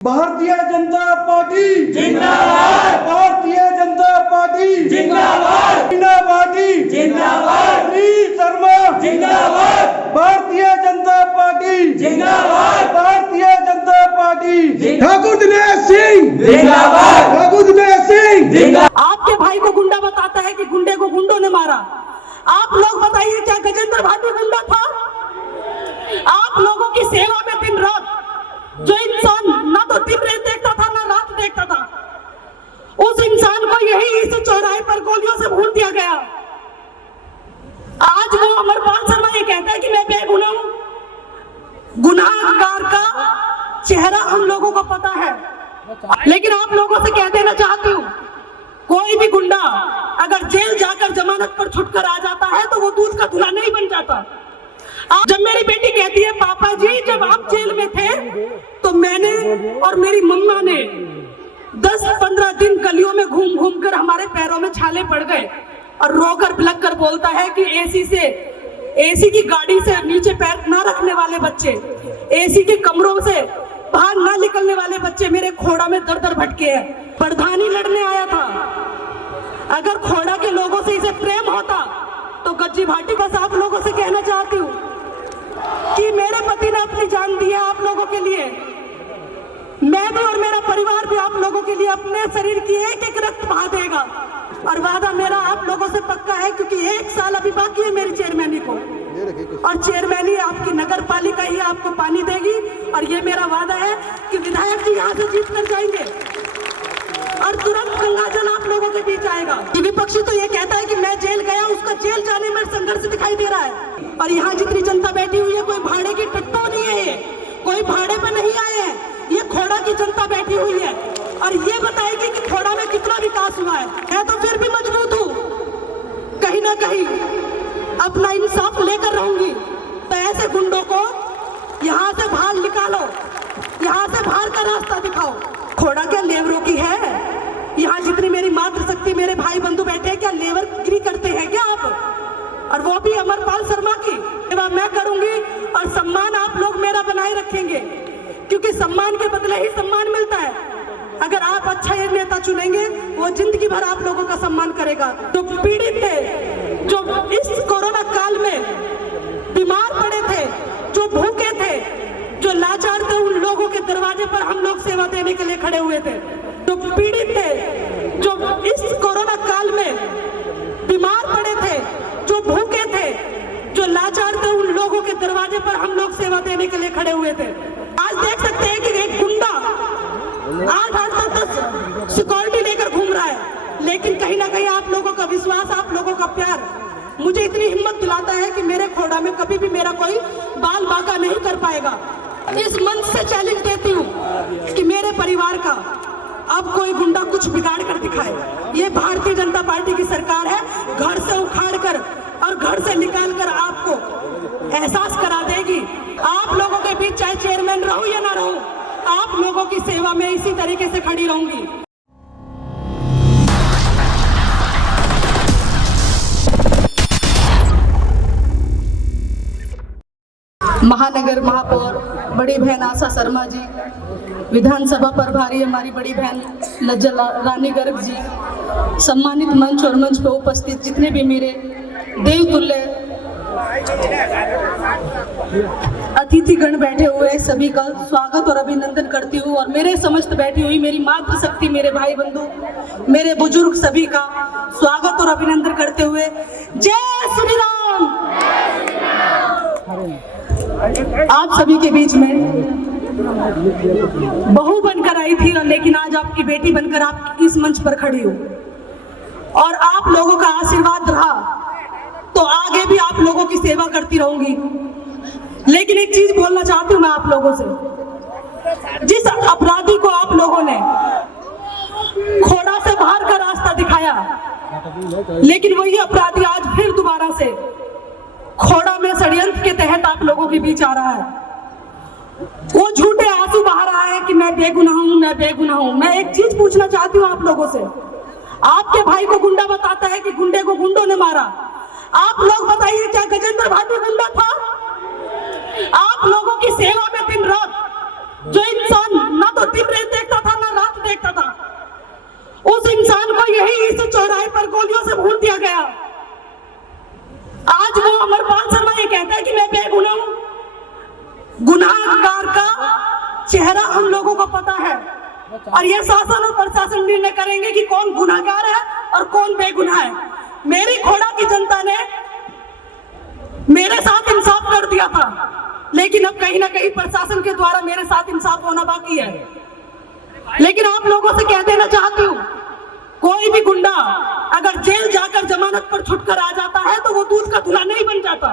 Bharatiya Janata party जिंदाबाद, Bharatiya Janata party जिंदाबाद, Meena party जिंदाबाद, श्री शर्मा जिंदाबाद, भारतीय जनता पार्टी जिंदाबाद, भारतीय जनता पार्टी ठाकुर दिनेश सिंह जिंदाबाद, ठाकुर दिनेश सिंह जिंदाबाद। आपके भाई को गुंडा बताता है कि गुंडे को गुंडों ने मारा। आप लोग बताइए, क्या गजेंद्र भाटी गुंडा था? आप लोगों की सेवा में दिन रात जो इंसान ना तो दिन रात देखता था ना रात देखता था, उस इंसान को यही इस चौराहे पर गोलियों से भून दिया गया। आज वो अमरपाल शर्मा ये कहता है कि मैं बेगुनाह हूं। गुनाहगार का चेहरा हम लोगों को पता है, लेकिन आप लोगों से कह देना चाहती हूँ, कोई भी गुंडा अगर जेल जाकर जमानत पर छुटकर आ जाता है तो वो दूध का धुला नहीं बन जाता। जब मेरी बेटी कहती है पापा जी जब आप जेल में थे तो मैंने और मेरी मम्मा ने 10-15 दिन गलियों में घूम घूम कर हमारे पैरों में छाले पड़ गए, और रोकर बिलक कर बोलता है कि एसी की गाड़ी से नीचे पैर ना रखने वाले बच्चे, एसी के कमरों से बाहर ना निकलने वाले बच्चे मेरे खोड़ा में दर दर भटके हैं। प्रधानी लड़ने आया था, अगर खोड़ा के लोगों से इसे प्रेम होता तो गज्जी भाटी। बस आप लोगों से कहना चाहती हूँ कि मेरे पति ने अपनी जान दी है आप लोगों के लिए, मैं भी और मेरा परिवार भी आप लोगों के लिए अपने शरीर की एक एक रक्त बहा देगा। और वादा मेरा आप लोगों से पक्का है, क्योंकि 1 साल अभी बाकी है मेरी चेयरमैनी को, और चेयरमैनी आपकी नगर पालिका ही आपको पानी देगी। और ये मेरा वादा है कि विधायक जी यहाँ से जीत कर जाएंगे और तुरंत गंगाजल आप लोगों के बीच आएगा। विपक्षी तो ये कहता है कि मैं जेल गया, उसका जेल जाने में संघर्ष दिखाई दे रहा है। और यहाँ जितनी जनता बैठी हुई है, कोई भाड़े की टट्टो नहीं है, ये कोई भाड़े पे नहीं आए हैं, ये खोड़ा की जनता बैठी हुई है और ये बताएगी कि खोड़ा में कितना विकास हुआ है। मैं तो फिर भी मजबूत हूँ, कहीं ना कहीं अपना इंसाफ लेकर रहूंगी। तो ऐसे गुंडों को यहाँ से बाहर निकालो, यहाँ से बाहर का रास्ता दिखाओ। खोड़ा क्या लेवरों की है? यहाँ जितनी मेरी मातृशक्ति मेरे भाई बंधु बैठे हैं, क्या लेवरगिरी करते हैं क्या आप? और वो भी अमरपाल शर्मा की सेवा मैं करूंगी, और सम्मान आप लोग मेरा बनाए रखेंगे, क्योंकि सम्मान के बदले ही सम्मान मिलता है। अगर आप अच्छा ये नेता चुनेंगे, वो जिंदगी भर आप लोगों का सम्मान करेगा। जो पीड़ित थे, जो इस कोरोना काल में बीमार पड़े थे, जो भूखे थे, जो लाचार थे, उन लोगों के दरवाजे पर हम लोग सेवा देने के लिए खड़े हुए थे। जो पीड़ित थे, जो इस कोरोना काल में बीमार पड़े थे, जो भूखे थे, जो लाचार थे, उन लोगों के दरवाजे पर हम लोग सेवा देने के लिए खड़े हुए थे। आज देख सकते हैं कि एक गुंडा 8-10 सिक्योरिटी लेकर घूम रहा है, लेकिन कहीं ना कहीं आप लोगों का विश्वास, आप लोगों का प्यार मुझे इतनी हिम्मत दिलाता है कि मेरे खोड़ा में कभी भी मेरा कोई बाल बांका नहीं कर पाएगा। इस मंच से चैलेंज देती हूँ कि मेरे परिवार का अब कोई गुंडा कुछ बिगाड़ कर दिखाए। ये भारतीय जनता पार्टी की सरकार है, घर से उखाड़ कर और घर से निकाल कर आपको एहसास करा देगी। आप लोगों के बीच चाहे चेयरमैन रहूं या ना रहूं, आप लोगों की सेवा में इसी तरीके से खड़ी रहूंगी। महानगर महापौर बड़ी बहन आशा शर्मा जी, विधानसभा प्रभारी हमारी बड़ी बहन लज्जा रानी गर्ग जी, सम्मानित मंच और मंच पर उपस्थित जितने भी मेरे देवतुल्य अतिथिगण बैठे हुए हैं, सभी का स्वागत और अभिनंदन करती हूँ। और मेरे समस्त बैठी हुई मेरी मातृशक्ति, मेरे भाई बंधु, मेरे बुजुर्ग सभी का स्वागत और अभिनंदन करते हुए जय श्री राम। आप सभी के बीच में बहू बनकर आई थी, लेकिन आज आपकी बेटी बनकर आप इस मंच पर खड़ी हो, और आप लोगों का आशीर्वाद रहा तो आगे भी आप लोगों की सेवा करती रहूंगी। लेकिन एक चीज बोलना चाहती हूँ मैं आप लोगों से, जिस अपराधी को आप लोगों ने खोड़ा से बाहर का रास्ता दिखाया, लेकिन वही अपराधी आज फिर दोबारा से खोड़ा में षड्यंत्र के तहत आप लोगों के बीच आ रहा है। वो झूठे आंसू बहा रहा है कि मैं बेगुनाह हूं, मैं बेगुनाह हूं। मैं एक चीज पूछना चाहती हूँ आप लोगों से, आपके भाई को गुंडा बताता है कि गुंडे को गुंडों ने मारा। आप लोग बताइए, क्या गजेंद्र भाटी गुंडा था? आप लोगों की सेवा में दिन रात जो इंसान ना तो तो दिन रात देखता था, ना रात देखता था। उस इंसान को यही इस चौराहे पर गोलियों से भून दिया गया। आज वो अमरपाल शर्मा ये कहता है कि मैं बेगुनाह हूं। गुनाहगार का चेहरा हम लोगों को पता है और ये शासन और प्रशासन निर्णय करेंगे कि कौन गुनाहगार है और कौन बेगुनाह है। मेरी खोड़ा की जनता ने मेरे साथ इंसाफ कर दिया था, लेकिन अब कहीं ना कहीं प्रशासन के द्वारा मेरे साथ इंसाफ होना बाकी है। लेकिन आप लोगों से कह देना चाहती हूँ, कोई भी गुंडा अगर जेल जाकर जमानत पर छुटकर आ जाता है तो वो दूध का धुला नहीं बन जाता।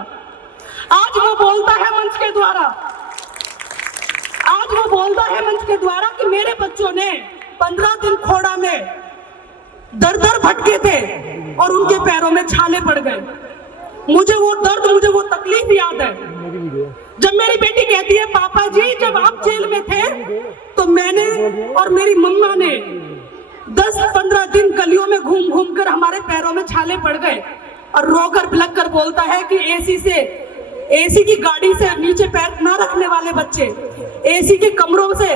आज वो बोलता है मंच के द्वारा कि मेरे बच्चों ने 15 दिन खोड़ा में दर दर भटके थे और उनके पैरों में छाले पड़ गए। मुझे वो दर्द, मुझे वो तकलीफ याद है जब मेरी बेटी कहती है, पापा जी जब आप जेल में थे तो मैंने और मेरी मम्मा ने 10-15 दिन गलियों में घूम घूम कर हमारे पैरों में छाले पड़ गए। और रोकर बिलक कर बोलता है कि एसी की गाड़ी से नीचे पैर ना रखने वाले बच्चे, एसी के कमरों से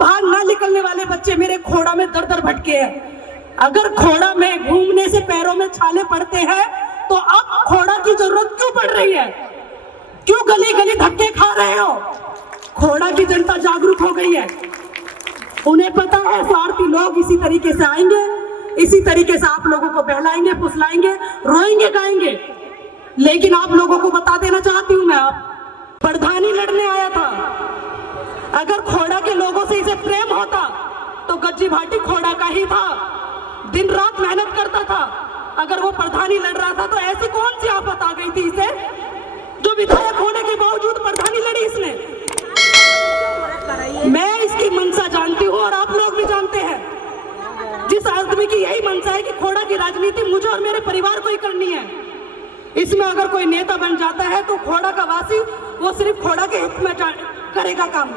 बाहर ना निकलने वाले बच्चे मेरे खोड़ा में दर दर भटके हैं। अगर खोड़ा में घूमने से पैरों में छाले पड़ते हैं तो अब खोड़ा की जरूरत क्यों पड़ रही है? क्यों गली गली धक्के खा रहे हो? खोड़ा की जनता जागरूक हो गई है। उन्हें पता है स्वार्थी लोग इसी तरीके से आएंगे, इसी तरीके से आप लोगों को बहलाएंगे, फुसलाएंगे, रोएंगे, गाएंगे। लेकिन आप लोगों को बता देना चाहती हूँ मैं, आप प्रधानी लड़ने आया था। अगर खोड़ा के लोगों से इसे प्रेम होता तो गज्जी भाटी खोड़ा का ही था, दिन रात मेहनत करता था। अगर वो प्रधानी लड़ रहा था तो ऐसी कौन सी आफत आ गई थी इसे, जो विधायक होने के बावजूद प्रधानी लड़ी इसने? मैं इसकी मंशा जानती हूँ और आप लोग भी जानते हैं। जिस आदमी की यही मंशा है कि खोड़ा की राजनीति मुझे और मेरे परिवार को ही करनी है, इसमें अगर कोई नेता बन जाता है तो खोड़ा का वासी वो सिर्फ खोड़ा के हित में करेगा काम।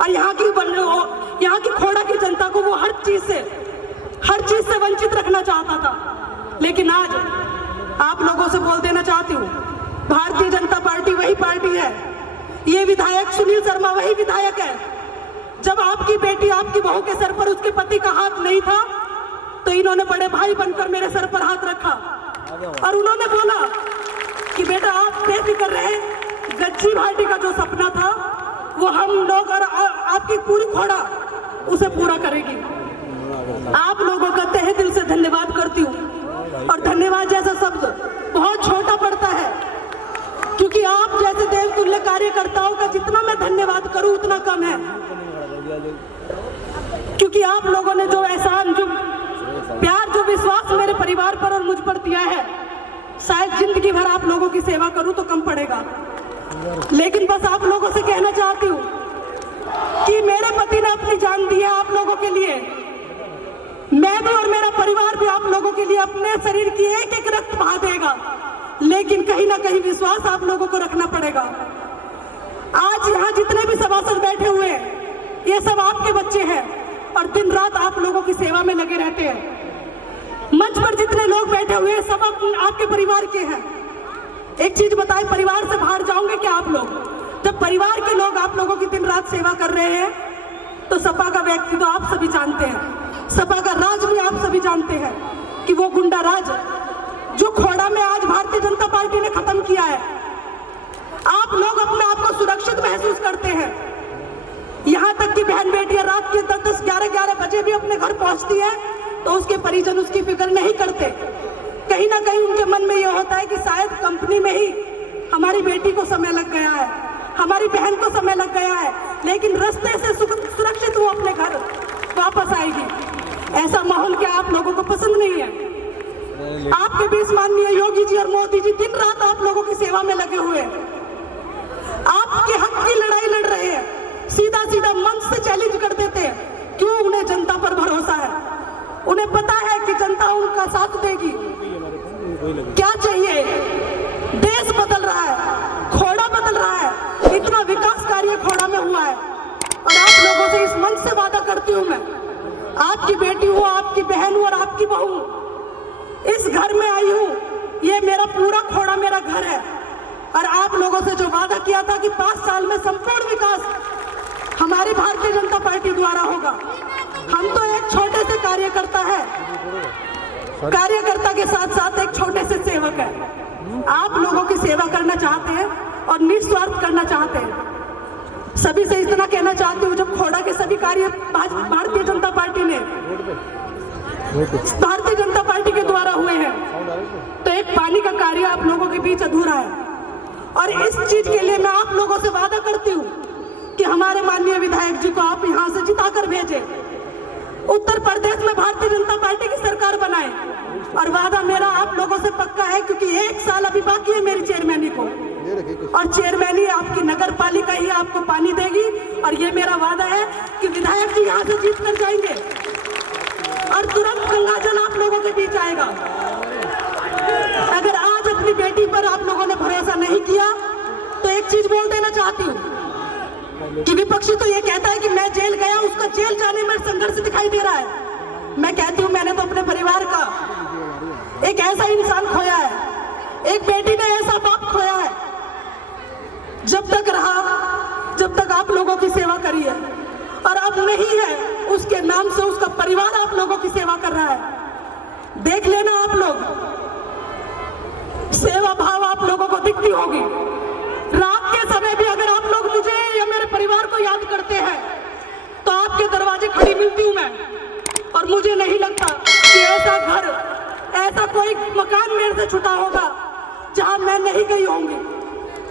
और यहाँ की खोड़ा की जनता को वो हर चीज से वंचित रखना चाहता था। लेकिन आज आप लोगों से बोल देना चाहती हूँ, भारतीय जनता पार्टी वही पार्टी है, ये विधायक सुनील शर्मा वही विधायक है। जब आपकी बेटी, आपकी बहू के सर पर उसके पति का हाथ नहीं था तो इन्होंने बड़े भाई बनकर मेरे सर पर हाथ रखा और उन्होंने बोला कि बेटा आप बेफिक्र रहे, गज्जी भाटी का जो सपना था वो हम लोग और आपकी पूरी खोड़ा उसे पूरा करेगी। आप लोगों का तहे दिल से धन्यवाद करती हूँ। और धन्यवाद जैसा शब्द बहुत छोटा पड़ता है, क्योंकि आप जैसे देवतुल्य कार्यकर्ताओं का जितना मैं धन्यवाद करूं उतना कम है। क्योंकि आप लोगों ने जो एहसान, जो प्यार, जो विश्वास मेरे परिवार पर और मुझ पर दिया है, शायद जिंदगी भर आप लोगों की सेवा करूं तो कम पड़ेगा। लेकिन बस आप लोगों से कहना चाहती हूँ कि मेरे पति ने अपनी जान दी है आप लोगों के लिए, मैं भी और मेरा परिवार भी आप लोगों के लिए अपने शरीर की एक एक रक्त बहा देगा। लेकिन कहीं ना कहीं विश्वास आप लोगों को रखना पड़ेगा। आज यहाँ जितने भी सभासद बैठे हुए हैं ये सब आपके बच्चे हैं और दिन रात आप लोगों की सेवा में लगे रहते हैं। मंच पर जितने लोग बैठे हुए हैं सब आपके परिवार के हैं। एक चीज बताएं, परिवार से बाहर जाओगे क्या आप लोग? जब परिवार के लोग आप लोगों की दिन रात सेवा कर रहे हैं तो सपा का व्यक्ति तो आप सभी जानते हैं, सपा का राज भी आप सभी जानते हैं कि वो गुंडा राज जो खोड़ा में आज भारतीय जनता पार्टी ने खत्म किया है। आप लोग अपने आप को सुरक्षित महसूस करते हैं। यहाँ तक कि बहन बेटियां रात के 10-10, 11-11 बजे भी अपने घर पहुंचती है तो उसके परिजन उसकी फिक्र नहीं करते। कहीं ना कहीं उनके मन में यह होता है कि शायद कंपनी में ही हमारी बेटी को समय लग गया है, हमारी बहन को समय लग गया है, लेकिन रास्ते से सुरक्षित वो अपने घर वापस आएगी। ऐसा माहौल क्या आप लोगों को पसंद नहीं है? आपके बीच माननीय योगी जी और मोदी जी दिन रात आप लोगों की सेवा में लगे हुए हैं, आपके हक की लड़ाई लड़ रहे हैं, सीधा सीधा मंच से चैलेंज कर देते हैं। क्यों? उन्हें जनता पर भरोसा है, उन्हें पता है कि जनता उनका साथ देगी। क्या चाहिए? देश बदल रहा है, खोड़ा बदल रहा है, इतना विकास कार्य खोड़ा में हुआ है। और आप लोगों से इस मंच से वादा करती हूँ, मैं आपकी बेटी हूँ, आपकी बहन हूँ और आपकी बहू इस घर में आई हूँ। ये मेरा पूरा खोड़ा मेरा घर है और आप लोगों से जो वादा किया था कि 5 साल में संपूर्ण विकास हमारी भारतीय जनता पार्टी द्वारा होगा। हम तो एक छोटे से कार्यकर्ता है, कार्यकर्ता के साथ साथ एक छोटे से सेवक है। आप लोगों की सेवा करना चाहते हैं और निस्वार्थ करना चाहते हैं। सभी से इतना कहना चाहती हूँ, जब खोड़ा के सभी कार्य भारतीय जनता पार्टी के द्वारा हुए हैं, तो एक पानी का कार्य आप लोगों के बीच अधूरा है। और इस चीज के लिए मैं आप लोगों से वादा करती हूँ कि हमारे माननीय विधायक जी को आप यहाँ से जिताकर भेजें, उत्तर प्रदेश में भारतीय जनता पार्टी की सरकार बनाए। और वादा मेरा आप लोगों से पक्का है, क्योंकि 1 साल अभी बाकी है मेरी चेयरमैनी को, और चेयरमैनी आपकी नगर पालिका ही आपको पानी देगी। और ये मेरा वादा है कि विधायक जी यहाँ से जीत कर जाएंगे और तुरंत गंगा जल आप लोगों के बीच आएगा। अगर आज अपनी बेटी पर आप लोगों ने भरोसा नहीं किया, तो एक चीज बोल देना चाहती हूँ कि विपक्षी तो ये कहता है कि मैं जेल गया, उसका जेल जाने में संघर्ष दिखाई दे रहा है। मैं कहती हूँ मैंने तो अपने परिवार का एक ऐसा इंसान खोया है, एक बेटी ने ऐसा बाप खोया है। जब तक रहा, जब तक आप लोगों की सेवा करी है, और अब नहीं है, उसके नाम से उसका परिवार आप लोगों की सेवा कर रहा है। देख लेना आप लोग, सेवा भाव आप लोगों को दिखती होगी। रात के समय भी अगर आप लोग मुझे या मेरे परिवार को याद करते हैं, तो आपके दरवाजे खड़ी मिलती हूं मैं। और मुझे नहीं लगता कि ऐसा घर, ऐसा कोई मकान मेरे से छुटा होगा जहां मैं नहीं गई होंगी।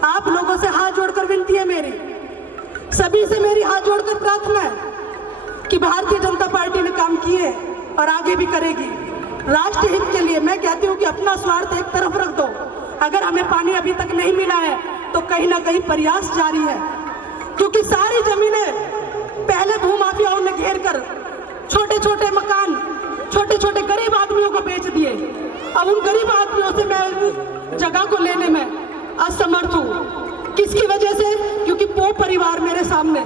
आप लोगों से हाथ जोड़कर विनती है मेरी, सभी से मेरी हाथ जोड़कर प्रार्थना है कि भारतीय जनता पार्टी ने काम किए और आगे भी करेगी राष्ट्र हित के लिए। मैं कहती हूँ कि अपना स्वार्थ एक तरफ रख दो। अगर हमें पानी अभी तक नहीं मिला है, तो कहीं ना कहीं प्रयास जारी है, क्योंकि सारी जमीनें पहले भूमाफियाओं ने घेर कर छोटे छोटे मकान, छोटे छोटे गरीब आदमियों को बेच दिए। अब उन गरीब आदमियों से मैं जगह को लेने में असमर्थ हूँ। किसकी वजह से? क्योंकि वो परिवार मेरे सामने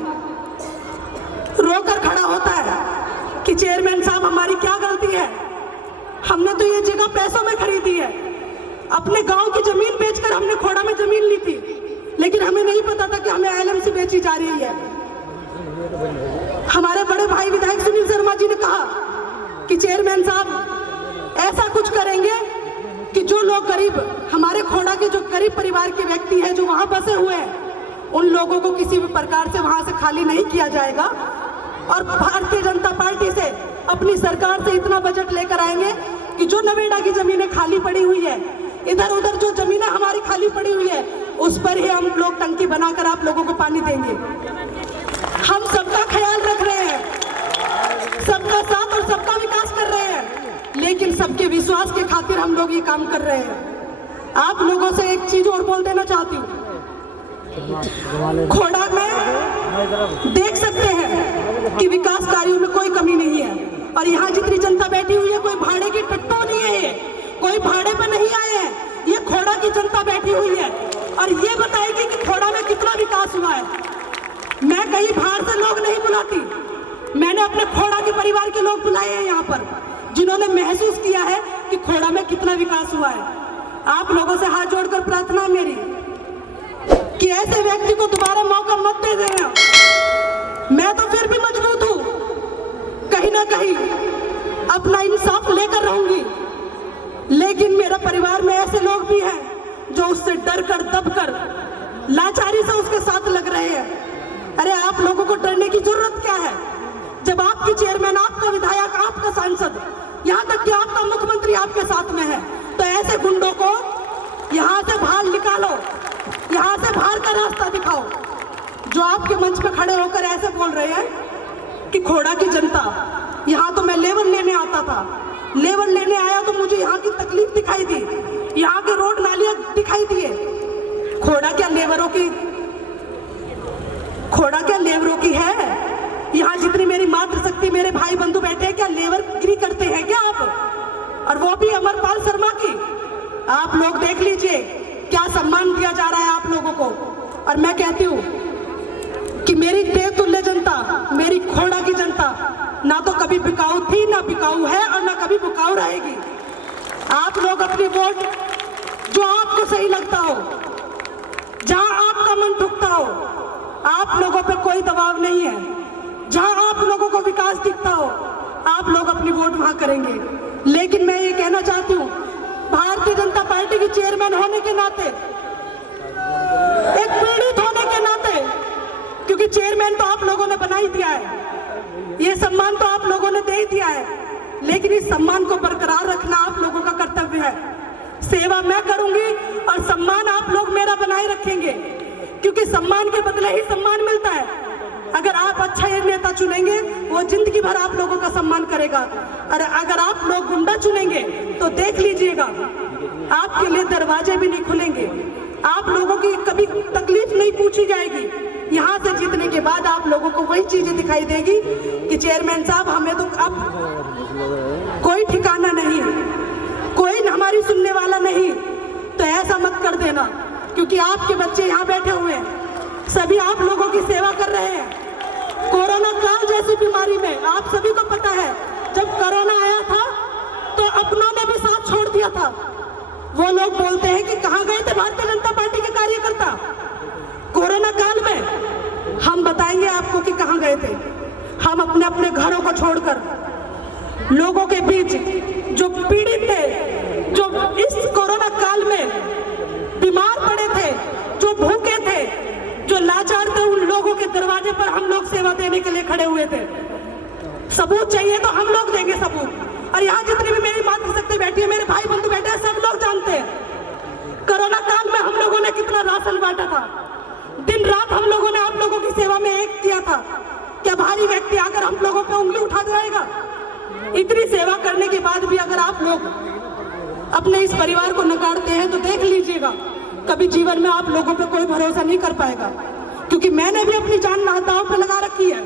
रोकर खड़ा होता है कि चेयरमैन साहब हमारी क्या गलती है, हमने तो ये जगह पैसों में खरीदी है, अपने गांव की जमीन बेचकर हमने खोड़ा में जमीन ली थी, लेकिन हमें नहीं पता था कि हमें एलएमसी बेची जा रही है। हमारे बड़े भाई विधायक सुनील शर्मा जी ने कहा कि चेयरमैन साहब ऐसा कुछ करेंगे कि जो लोग गरीब, हमारे खोड़ा के जो गरीब परिवार के व्यक्ति हैं जो वहां बसे हुए हैं, उन लोगों को किसी भी प्रकार से वहां से खाली नहीं किया जाएगा। और भारतीय जनता पार्टी से, अपनी सरकार से इतना बजट लेकर आएंगे कि जो नवेड़ा की जमीनें खाली पड़ी हुई है, इधर उधर जो जमीनें हमारी खाली पड़ी हुई है, उस पर ही हम लोग टंकी बनाकर आप लोगों को पानी देंगे। हम सबका ख्याल रख रहे हैं, सबका साथ और सबका विकास कर रहे हैं, लेकिन सबके विश्वास के खातिर हम लोग ये काम कर रहे हैं। आप लोगों से एक चीज और बोल देना चाहती हूँ, खोड़ा में देख सकते हैं कि विकास कार्यों में कोई कमी नहीं है। और यहाँ जितनी जनता बैठी हुई है, कोई भाड़े की टट्टो नहीं है, कोई भाड़े पर नहीं आए हैं, ये खोड़ा की जनता बैठी हुई है और ये बताएगी कि खोड़ा में कितना विकास हुआ है। मैं कहीं बाहर से लोग नहीं बुलाती, मैंने अपने खोड़ा के परिवार के लोग बुलाए हैं यहाँ पर, जिन्होंने महसूस किया है कि खोड़ा में कितना विकास हुआ है। आप लोगों से हाथ जोड़कर प्रार्थना मेरी कि ऐसे व्यक्ति को दोबारा मौका मत दे देना। मैं तो फिर भी मजबूत हूँ, कहीं ना कहीं अपना इंसाफ लेकर रहूंगी, लेकिन मेरा परिवार में ऐसे लोग भी हैं जो उससे डर कर, दब कर, लाचारी से उसके साथ लग रहे हैं। अरे आप लोगों को डरने की जरूरत क्या है, जब आपकी चेयरमैन, आपका विधायक, आपका सांसद, यहाँ तक कि आपका मुख्यमंत्री आपके साथ में है, तो ऐसे गुंडों को यहाँ से बाहर निकालो, यहाँ से बाहर का रास्ता दिखाओ। जो आपके मंच पे खड़े होकर ऐसे बोल रहे हैं कि खोड़ा की जनता, यहाँ तो मैं लेबर लेने आता था, लेबर लेने आया तो मुझे यहाँ की तकलीफ दिखाई दी, यहाँ के रोड नालियां दिखाई दिए। खोड़ा क्या लेबरों की है? यहाँ जितनी मेरी मातृशक्ति, मेरे भाई बंधु बैठे हैं, क्या लेबरगिरी करते हैं क्या आप? और वो भी अमरपाल शर्मा की। आप लोग देख लीजिए क्या सम्मान दिया जा रहा है आप लोगों को। और मैं कहती हूँ कि मेरी देवतुल्य जनता, मेरी खोड़ा की जनता ना तो कभी बिकाऊ थी, ना बिकाऊ है और ना कभी बिकाऊ रहेगी। आप लोग अपनी वोट जो आपको सही लगता हो, जहां आपका मन ठुकता हो, आप लोगों पे कोई दबाव नहीं है। जहां आप लोगों को विकास दिखता हो, आप लोग अपनी वोट वहां करेंगे। लेकिन मैं ये कहना चाहती हूँ, भारतीय जनता पार्टी की चेयरमैन होने के नाते, एक पीड़ित होने के नाते, क्योंकि चेयरमैन तो आप लोगों ने बना ही दिया है, ये सम्मान तो आप लोगों ने दे ही दिया है, लेकिन इस सम्मान को बरकरार रखना आप लोगों का कर्तव्य है। सेवा मैं करूंगी और सम्मान आप लोग मेरा बनाए रखेंगे, क्योंकि सम्मान के बदले ही सम्मान मिलता है। अगर आप अच्छा ये नेता चुनेंगे, वो जिंदगी भर आप लोगों का सम्मान करेगा, और अगर आप लोग गुंडा चुनेंगे तो देख लीजिएगा, आपके लिए दरवाजे भी नहीं खुलेंगे, आप लोगों की कभी तकलीफ नहीं पूछी जाएगी। यहाँ से जीतने के बाद आप लोगों को वही चीजें दिखाई देगी कि चेयरमैन साहब, हमें तो अब कोई ठिकाना नहीं, कोई हमारी सुनने वाला नहीं। तो ऐसा मत कर देना, क्योंकि आपके बच्चे यहाँ बैठे हुए हैं, सभी आप लोगों की सेवा कर रहे हैं। कोरोना काल जैसी बीमारी में आप सभी को पता है, जब कोरोना आया था तो अपनों ने भी साथ छोड़ दिया था। वो लोग बोलते हैं कि कहाँ गए थे भारतीय जनता पार्टी के कार्यकर्ता कोरोना काल में। हम बताएंगे आपको कि कहाँ गए थे। हम अपने अपने घरों को छोड़कर लोगों के बीच, जो पीड़ित थे, जो इस कोरोना काल में बीमार पड़े थे, जो भूखे थे, जो लाचार थे, उन लोगों के दरवाजे पर हम लोग सेवा देने के लिए खड़े हुए थे। सबूत चाहिए तो हम लोग देंगे सबूत। और यहाँ जितनी भी मेरी मातृशक्ति बैठी है, मेरे भाई बंधु बैठे हैं, सब लोग जानते हैं कोरोना काल में हम लोगों ने कितना राशन बांटा था। दिन रात हम लोगों ने आप लोगों की सेवा में एक किया था। क्या भारी व्यक्ति आकर हम लोगों पे उंगली उठा जाएगा? इतनी सेवा करने के बाद भी अगर आप लोग अपने इस परिवार को नकारते हैं तो देख लीजिएगा, कभी जीवन में आप लोगों पे कोई भरोसा नहीं कर पाएगा। क्योंकि मैंने भी अपनी जान दांव पे लगा रखी है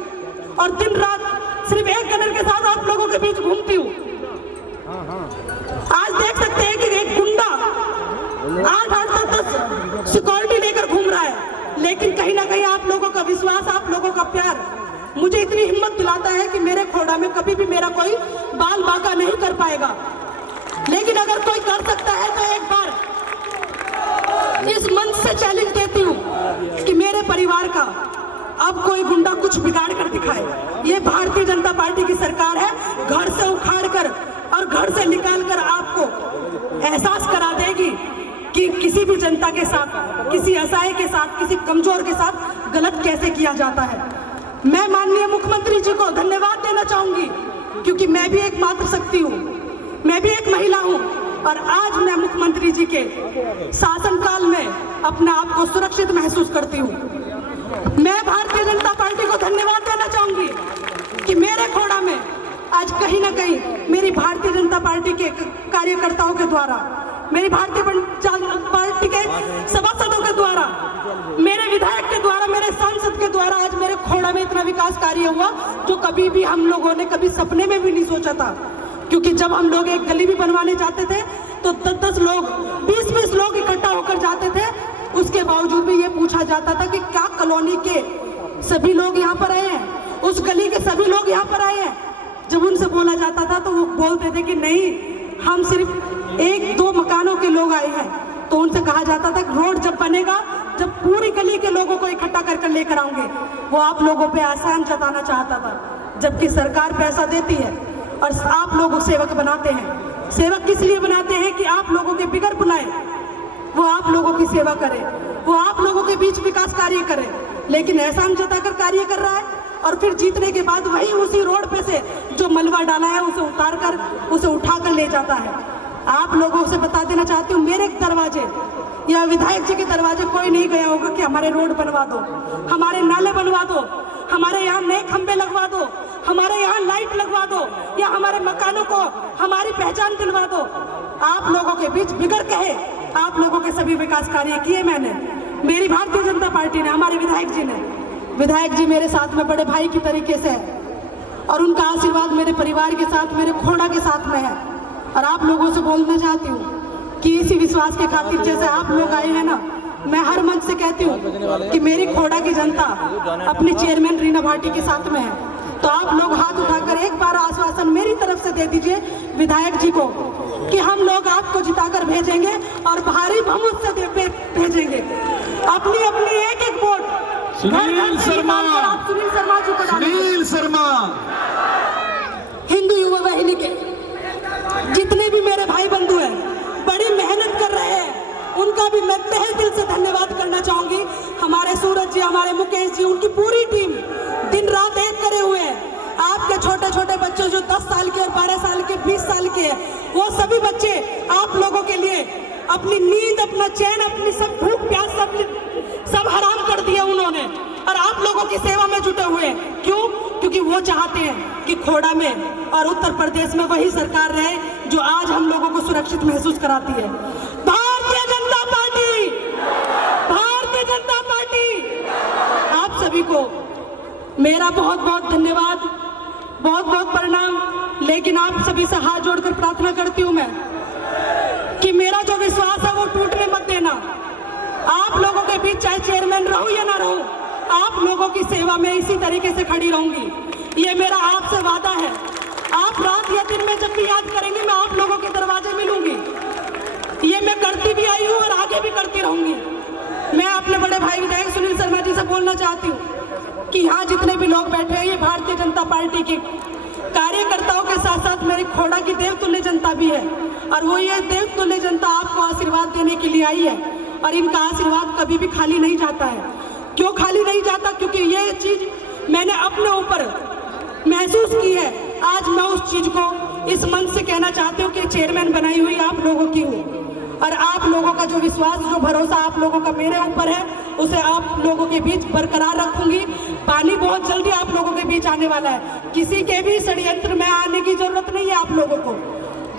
और दिन रात सिर्फ एक गनर के साथ आप लोगों के बीच घूमती हूँ। आज देख सकते हैं कि एक गुंडा 8-8 10 सिक्योरिटी लेकर घूम रहा है, लेकिन कहीं ना कहीं आप लोगों का विश्वास, आप लोगों का प्यार मुझे इतनी हिम्मत दिलाता है कि मेरे खोड़ा में कभी भी मेरा कोई बाल बांका नहीं कर पाएगा। लेकिन अगर कोई कर सकता है तो एक बार इस मंच से चैलेंज देती हूँ कि मेरे परिवार का अब कोई गुंडा कुछ बिगाड़ कर दिखाए। ये भारतीय जनता पार्टी की सरकार है, घर से उखाड़ कर और घर से निकाल कर आपको एहसास करा देगी कि किसी भी जनता के साथ, किसी असहाय के साथ, किसी कमजोर के साथ गलत कैसे किया जाता है। मैं माननीय मुख्यमंत्री जी को धन्यवाद देना चाहूंगी, क्योंकि मैं भी एक मातृशक्ति हूँ, मैं भी एक महिला हूँ, और आज मैं मुख्यमंत्री जी के शासनकाल में अपने आप को सुरक्षित महसूस करती हूँ। मैं भारतीय जनता पार्टी को धन्यवाद देना चाहूंगी कि मेरे खोड़ा में आज कहीं ना कहीं मेरी भारतीय जनता पार्टी के कार्यकर्ताओं के द्वारा, मेरी भारतीय पार्टी के सभासदों के द्वारा, मेरे विधायक के द्वारा, मेरे सांसद के द्वारा आज मेरे खोड़ा में इतना विकास कार्य हुआ जो कभी भी हम लोगों ने कभी सपने में भी नहीं सोचा था। क्योंकि जब हम लोग एक गली भी बनवाने जाते थे तो 10-10 लोग, 20-20 लोग इकट्ठा होकर जाते थे। उसके बावजूद भी ये पूछा जाता था कि क्या कॉलोनी के सभी लोग यहाँ पर आए हैं, उस गली के सभी लोग यहाँ पर आए हैं। जब उनसे बोला जाता था तो वो बोलते थे कि नहीं, हम सिर्फ 1-2 मकानों के लोग आए हैं। तो उनसे कहा जाता था कि रोड जब बनेगा, जब पूरी गली के लोगों को इकट्ठा कर लेकर आऊंगे। वो आप लोगों पे आसान जताना चाहता था, जबकि सरकार पैसा देती है और आप लोग सेवक बनाते हैं। सेवक किस लिए बनाते हैं? कि आप लोगों के बिगड़ बुलाए, वो आप लोगों की सेवा करे, वो आप लोगों के बीच विकास कार्य करे। लेकिन एहसान जताकर कार्य कर रहा है और फिर जीतने के बाद वही उसी रोड पे से जो मलबा डाला है उसे उतार कर, उसे उठा कर ले जाता है। आप लोगों से बता देना चाहती हूँ, मेरे दरवाजे या विधायक जी के दरवाजे कोई नहीं गया होगा कि हमारे रोड बनवा दो, हमारे नाले बनवा दो, हमारे यहाँ नए खंबे लगवा दो, हमारे यहाँ लाइट लगवा दो, या हमारे मकानों को हमारी पहचान दिलवा दो। आप लोगों के बीच बिगड़ कहे आप लोगों के सभी विकास कार्य किए मैंने, मेरी भारतीय जनता पार्टी ने, हमारे विधायक जी ने। विधायक जी मेरे साथ में बड़े भाई की तरीके से है और उनका आशीर्वाद मेरे परिवार के साथ, मेरे खोड़ा के साथ में है। और आप लोगों से बोलना चाहती हूँ कि इसी विश्वास के खातिर जैसे आप लोग आए हैं ना, मैं हर मंच से कहती हूँ कि मेरी खोड़ा की जनता अपनी चेयरमैन रीना भाटी के साथ में है। तो आप लोग हाथ उठाकर एक बार आश्वासन मेरी तरफ से दे दीजिए विधायक जी को कि हम लोग आपको जिताकर भेजेंगे और भारी बहुमत से भेजेंगे। अपनी अपनी एक एक वोट सुनील शर्मा। आप सुनील शर्मा जी को डालेंगे। सुनील शर्मा। हिंदू युवा वाहिनी के जितने भी मेरे भाई बंधु हैं, बड़ी मेहनत कर रहे हैं, उनका भी मैं तहे दिल से धन्यवाद करना चाहूंगी। हमारे सूरज जी, हमारे मुकेश जी, उनकी पूरी टीम दिन रात एक करे हुए हैं। आपके छोटे छोटे बच्चे जो 10 साल के और 12 साल के, 20 साल के हैं, वो सभी बच्चे आप लोगों के लिए अपनी नींद, अपना चैन, अपनी सब भूख प्यास सब हराम कर दिया उन्होंने, और आप लोगों की सेवा में जुटे हुए हैं। क्यों? क्योंकि वो चाहते हैं कि खोड़ा में और उत्तर प्रदेश में वही सरकार रहे जो आज हम लोगों को सुरक्षित महसूस कराती है। Bharatiya Janata party, Bharatiya Janata party. आप सभी को मेरा बहुत बहुत धन्यवाद, बहुत बहुत प्रणाम। लेकिन आप सभी से हाथ जोड़कर प्रार्थना करती हूं मैं कि मेरा जो विश्वास है वो टूटने मत देना। आप लोगों के बीच चाहे चेयरमैन रहूं या ना रहूं, आप लोगों की सेवा में इसी तरीके से खड़ी रहूंगी। ये मेरा आपसे वादा है। आप रात या दिन में जब भी याद करेंगे, मैं आप लोगों के दरवाजे मिलूंगी। ये मैं करती भी आई हूँ और आगे भी करती रहूंगी। मैं अपने बड़े भाई विधायक सुनील शर्मा जी से बोलना चाहती हूँ कि यहाँ जितने भी लोग बैठे हैं, ये भारतीय जनता पार्टी के कार्यकर्ताओं के साथ साथ मेरी खोड़ा की देवतुल्य जनता भी है, और वो ये देवतुल्य जनता आपको आशीर्वाद देने के लिए आई है। और इनका आशीर्वाद कभी भी खाली नहीं जाता है। क्यों खाली नहीं जाता? क्योंकि ये चीज मैंने अपने ऊपर महसूस की है। आज मैं उस चीज को इस मन से कहना चाहती हूँ कि चेयरमैन बनाई हुई आप लोगों की हूँ, और आप लोगों का जो विश्वास, जो भरोसा आप लोगों का मेरे ऊपर है, उसे आप लोगों के बीच बरकरार रखूंगी। पानी बहुत जल्दी आप लोगों के बीच आने वाला है। किसी के भी षड्यंत्र में आने की जरूरत नहीं है आप लोगों को।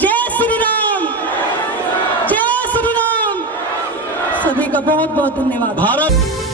जय श्री राम, जय श्री राम। सभी का बहुत बहुत धन्यवाद। भारत